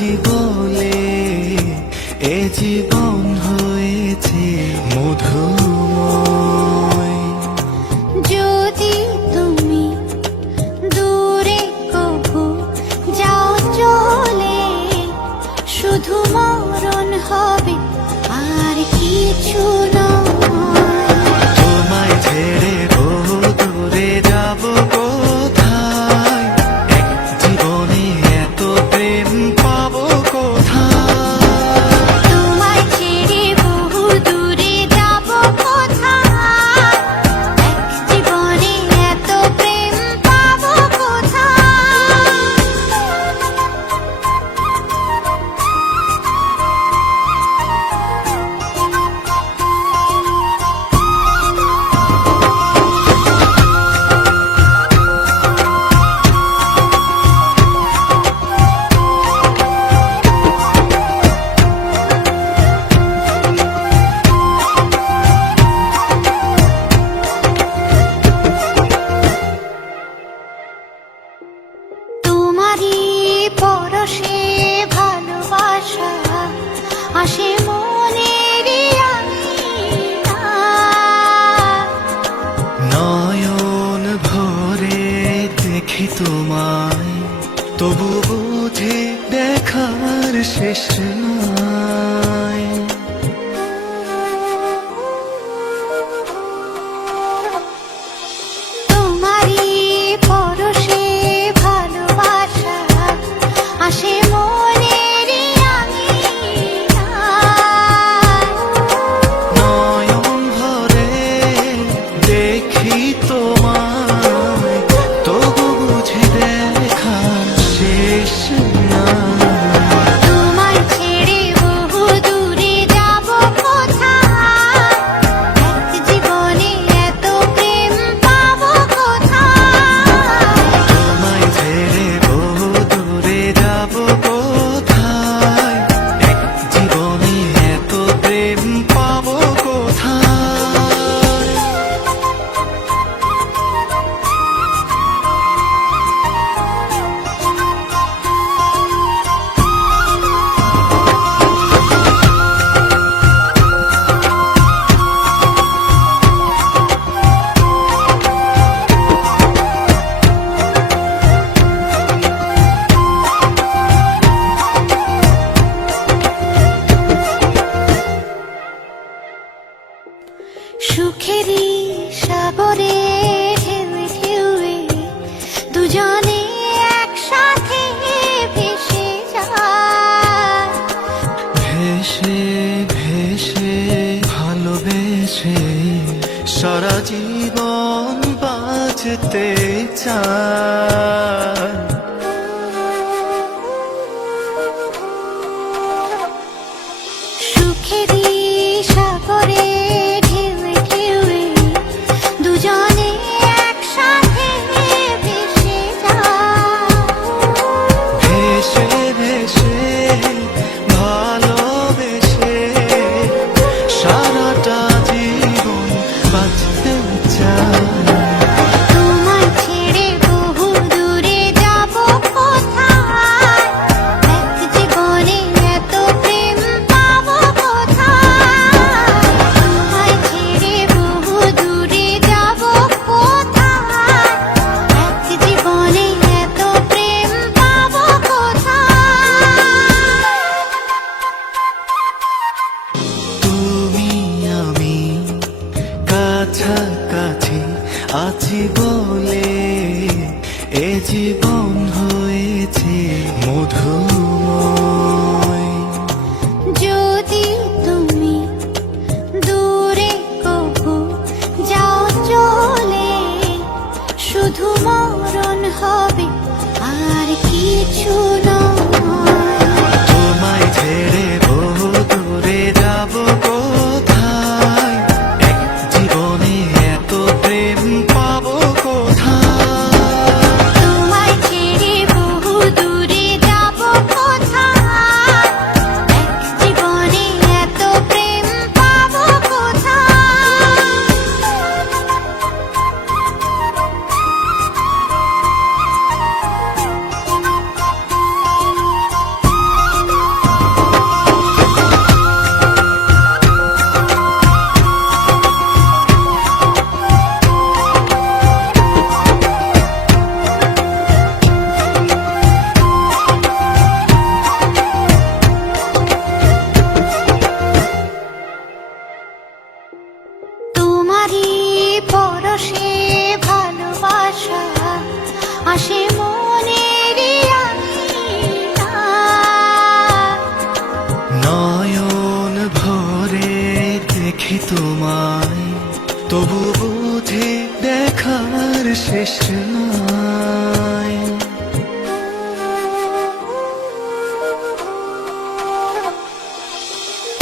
আছি বলে এ জীবন হয়েছে মধুময়। যদি তুমি দূরে কভু যাও চলে, শুধু মরণ হবে আর কিছু নয়। তোমায় ছেড়ে বহু দূরে যাব কোথায়, এক জীবনে এত প্রেম পাবো কোথায়। তোমায় ছেড়ে বহু দূরে যাব কোথায়, এক জীবনে এত প্রেম পাবো কোথায়। তোমারই পরশে ভালোবাসা আসে মনের আঙিনায়। নয়ন ভরে দেখি তোমায়, তবু বুঝি দেখার শেষ নাই। তোমারই পরশে ভালোবাসা আসে মনের আঙিনায়। নয়ন ভরে দেখি তোমায়, তবু বুঝি দেখার শেষ নাই। তোমায় ছেড়ে বহু দূরে যাব কোথায়, এক জীবনে এত প্রেম পাবো কোথায়। তোমায় ছেড়ে বহু দূরে যাব কোথায়, এক জীবনে এত প্রেম পাবো কোথায়। সুখেরই সাগরে ঢেউয়ে ঢেউয়ে দুজনে একসাথে ভেসে যায়। ভেসে ভেসে ভালোবেসে সারা জীবন বাঁচতে চায়। সুখেরই সাগরে ঢেউয়ে ঢেউয়ে দুজনে একসাথে ভেসে যায়। ভেসে ভেসে ভালোবেসে সারাটা জীবন বাঁচতে চায়। তোমায় ছেড়ে বহু দূরে যাব কোথায়, এক জীবনে এত প্রেম পাবো কোথায়। তোমায় ছেড়ে বহু দূরে যাব কোথায়, এক জীবনে এত প্রেম পাবো কোথায়। তুমি আমি কাছাকাছি আছি বলে এ জীবন হয়েছে মধুময়। যদি তুমি দূরে কভু যাও চলে, শুধু মরণ হবে আর কিছু নয়। তোমায় ছেড়ে বহু দূরে যাব কোথায়, এক জীবনে এত প্রেম পাবো কোথায়। তোমায় ছেড়ে বহু দূরে যাব কোথায়, এক জীবনে এত প্রেম পাবো কোথায়। আসে মনের নয়ন ভরে দেখি তোমায়, তবু বুঝি দেখার শেষ নাই।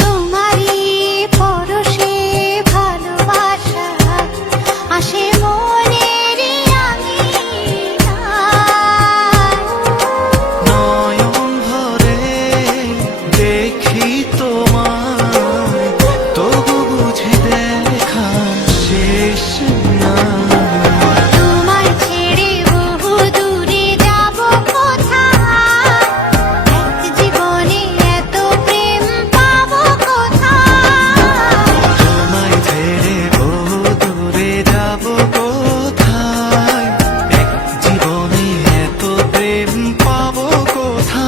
তোমারই পরশে ভালোবাসা আসে মনের নয়ন ভরে দেখি তোমায়, তবু বুঝি দেখা শেষ নাই। তোমায় ছেড়ে বহু দূরে যাব কোথায়, এক জীবনে এত প্রেম পাবো কোথায়। তোমায় ছেড়ে বহু দূরে যাব কোথায়, এক জীবনে এত প্রেম পাবো কোথায়।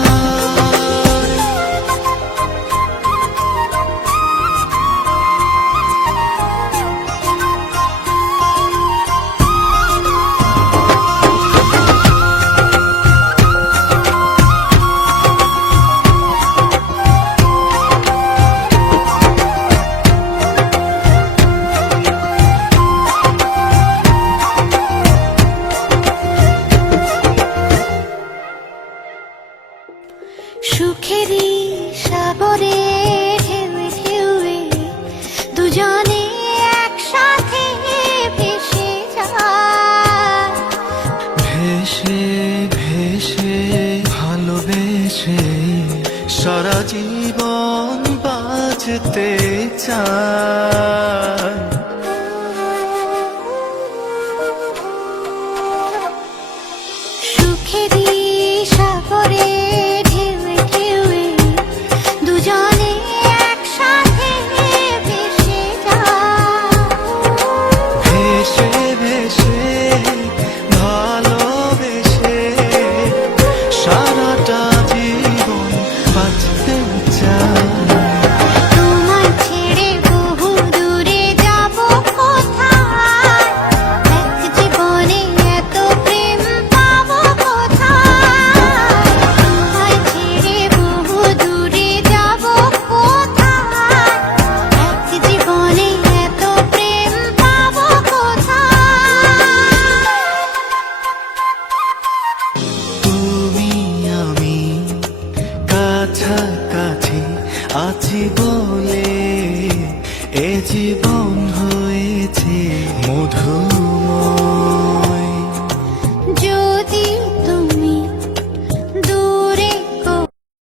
সুখেরই সাগরে ঢেউে ঢেউে দুজনে একসাথে ভেসে যায়। ভেসে ভেসে ভালোবেসে সারা জীবন বাঁচতে চাই। সুখেরই সাগরে ঢেউে ঢেউে দুজনে একসাথে ভেসে যায়। ভেসে ভেসে ভালোবেসে সারাটা জীবন বাঁচতে চাই। তোমায় ছেড়ে বহু দূরে যাব কোথায়, এক জীবনে এত প্রেম পাবো কোথায়। তোমায় ছেড়ে বহু দূরে যাব কোথায়, এক জীবনে এত প্রেম পাবো কোথায়। তুমি আমি কাছাকাছি আছি বলে এ জীবন হয়েছে মধুর।